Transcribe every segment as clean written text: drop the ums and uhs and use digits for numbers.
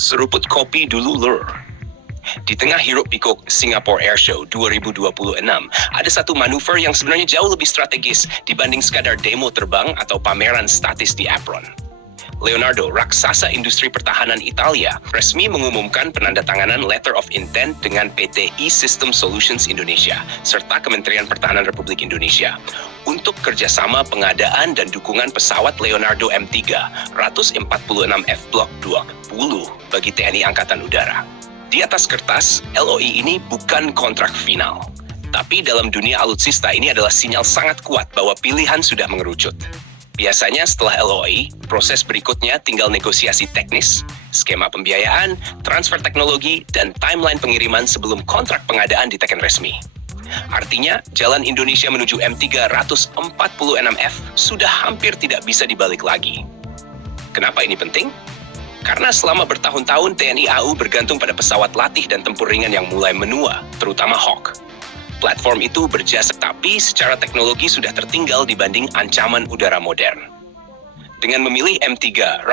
Seruput kopi dulu lur. Di tengah hiruk-pikuk Singapore Airshow 2026, ada satu manuver yang sebenarnya jauh lebih strategis dibanding sekadar demo terbang atau pameran statis di apron. Leonardo, raksasa industri pertahanan Italia, resmi mengumumkan penandatanganan Letter of Intent dengan PT E-System Solutions Indonesia serta Kementerian Pertahanan Republik Indonesia untuk kerjasama pengadaan dan dukungan pesawat Leonardo M3 146F Block 20 bagi TNI Angkatan Udara. Di atas kertas, LOI ini bukan kontrak final. Tapi dalam dunia alutsista ini adalah sinyal sangat kuat bahwa pilihan sudah mengerucut. Biasanya setelah LOI, proses berikutnya tinggal negosiasi teknis, skema pembiayaan, transfer teknologi, dan timeline pengiriman sebelum kontrak pengadaan diteken resmi. Artinya, jalan Indonesia menuju M346F sudah hampir tidak bisa dibalik lagi. Kenapa ini penting? Karena selama bertahun-tahun TNI AU bergantung pada pesawat latih dan tempur ringan yang mulai menua, terutama Hawk. Platform itu berjasa, tapi secara teknologi sudah tertinggal dibanding ancaman udara modern. Dengan memilih M346,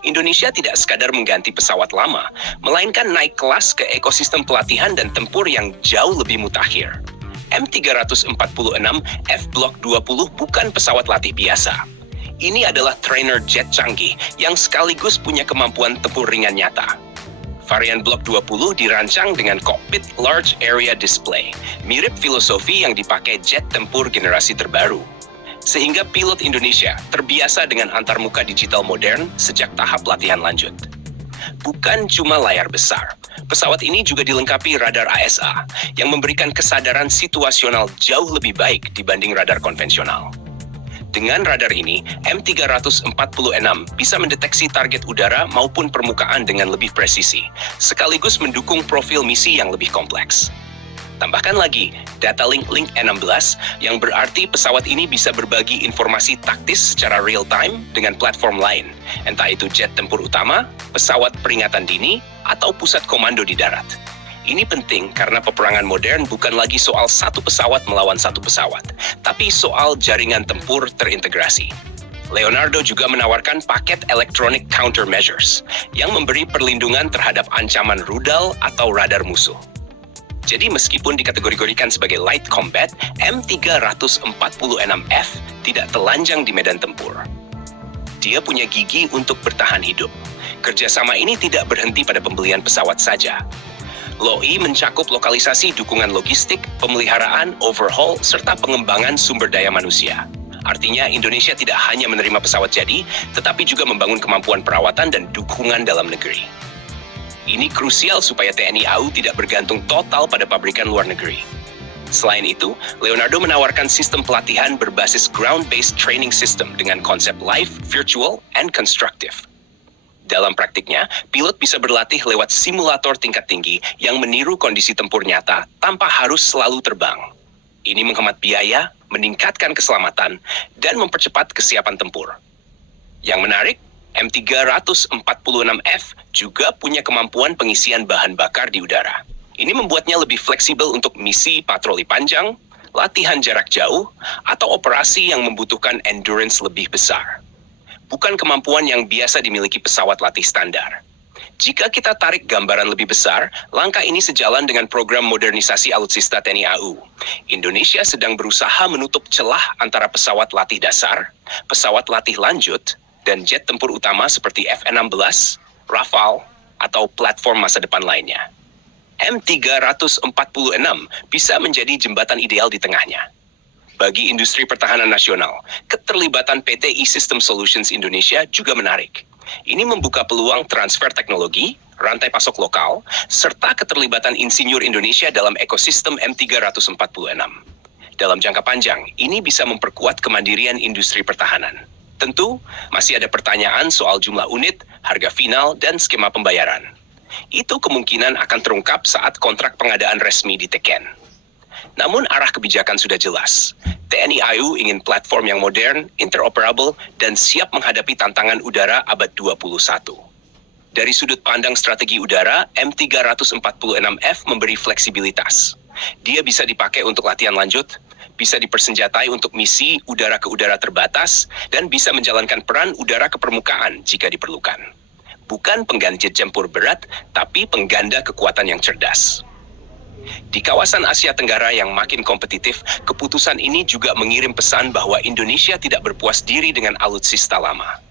Indonesia tidak sekadar mengganti pesawat lama, melainkan naik kelas ke ekosistem pelatihan dan tempur yang jauh lebih mutakhir. M346F Block 20 bukan pesawat latih biasa. Ini adalah trainer jet canggih yang sekaligus punya kemampuan tempur ringan nyata. Varian Block 20 dirancang dengan kokpit Large Area Display, mirip filosofi yang dipakai jet tempur generasi terbaru. Sehingga pilot Indonesia terbiasa dengan antarmuka digital modern sejak tahap latihan lanjut. Bukan cuma layar besar, pesawat ini juga dilengkapi radar ASA yang memberikan kesadaran situasional jauh lebih baik dibanding radar konvensional. Dengan radar ini, M346 bisa mendeteksi target udara maupun permukaan dengan lebih presisi, sekaligus mendukung profil misi yang lebih kompleks. Tambahkan lagi, data link N16 yang berarti pesawat ini bisa berbagi informasi taktis secara real-time dengan platform lain, entah itu jet tempur utama, pesawat peringatan dini, atau pusat komando di darat. Ini penting karena peperangan modern bukan lagi soal satu pesawat melawan satu pesawat, tapi soal jaringan tempur terintegrasi. Leonardo juga menawarkan paket Electronic Countermeasures yang memberi perlindungan terhadap ancaman rudal atau radar musuh. Jadi meskipun dikategorikan sebagai light combat, M346F tidak telanjang di medan tempur. Dia punya gigi untuk bertahan hidup. Kerjasama ini tidak berhenti pada pembelian pesawat saja. LOI mencakup lokalisasi dukungan logistik, pemeliharaan, overhaul, serta pengembangan sumber daya manusia. Artinya Indonesia tidak hanya menerima pesawat jadi, tetapi juga membangun kemampuan perawatan dan dukungan dalam negeri. Ini krusial supaya TNI AU tidak bergantung total pada pabrikan luar negeri. Selain itu, Leonardo menawarkan sistem pelatihan berbasis ground-based training system dengan konsep live, virtual, and constructive. Dalam praktiknya, pilot bisa berlatih lewat simulator tingkat tinggi yang meniru kondisi tempur nyata tanpa harus selalu terbang. Ini menghemat biaya, meningkatkan keselamatan, dan mempercepat kesiapan tempur. Yang menarik, M346F juga punya kemampuan pengisian bahan bakar di udara. Ini membuatnya lebih fleksibel untuk misi patroli panjang, latihan jarak jauh, atau operasi yang membutuhkan endurance lebih besar. Bukan kemampuan yang biasa dimiliki pesawat latih standar. Jika kita tarik gambaran lebih besar, langkah ini sejalan dengan program modernisasi alutsista TNI AU. Indonesia sedang berusaha menutup celah antara pesawat latih dasar, pesawat latih lanjut, dan jet tempur utama seperti F-16, Rafale, atau platform masa depan lainnya. M346 bisa menjadi jembatan ideal di tengahnya. Bagi industri pertahanan nasional, keterlibatan PT E-System Solutions Indonesia juga menarik. Ini membuka peluang transfer teknologi, rantai pasok lokal, serta keterlibatan insinyur Indonesia dalam ekosistem M346. Dalam jangka panjang, ini bisa memperkuat kemandirian industri pertahanan. Tentu, masih ada pertanyaan soal jumlah unit, harga final, dan skema pembayaran. Itu kemungkinan akan terungkap saat kontrak pengadaan resmi diteken. Namun arah kebijakan sudah jelas. TNI AU ingin platform yang modern, interoperable, dan siap menghadapi tantangan udara abad 21. Dari sudut pandang strategi udara, M346F memberi fleksibilitas. Dia bisa dipakai untuk latihan lanjut, bisa dipersenjatai untuk misi udara ke udara terbatas, dan bisa menjalankan peran udara ke permukaan jika diperlukan. Bukan pengganti tempur berat, tapi pengganda kekuatan yang cerdas. Di kawasan Asia Tenggara yang makin kompetitif, keputusan ini juga mengirim pesan bahwa Indonesia tidak berpuas diri dengan alutsista lama.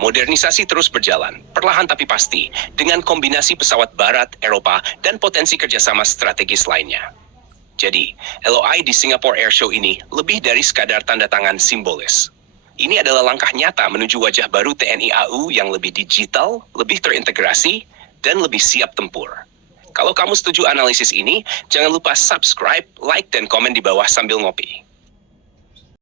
Modernisasi terus berjalan, perlahan tapi pasti, dengan kombinasi pesawat Barat, Eropa, dan potensi kerjasama strategis lainnya. Jadi, LOI di Singapore Airshow ini lebih dari sekadar tanda tangan simbolis. Ini adalah langkah nyata menuju wajah baru TNI AU yang lebih digital, lebih terintegrasi, dan lebih siap tempur. Kalau kamu setuju analisis ini, jangan lupa subscribe, like, dan komen di bawah sambil ngopi.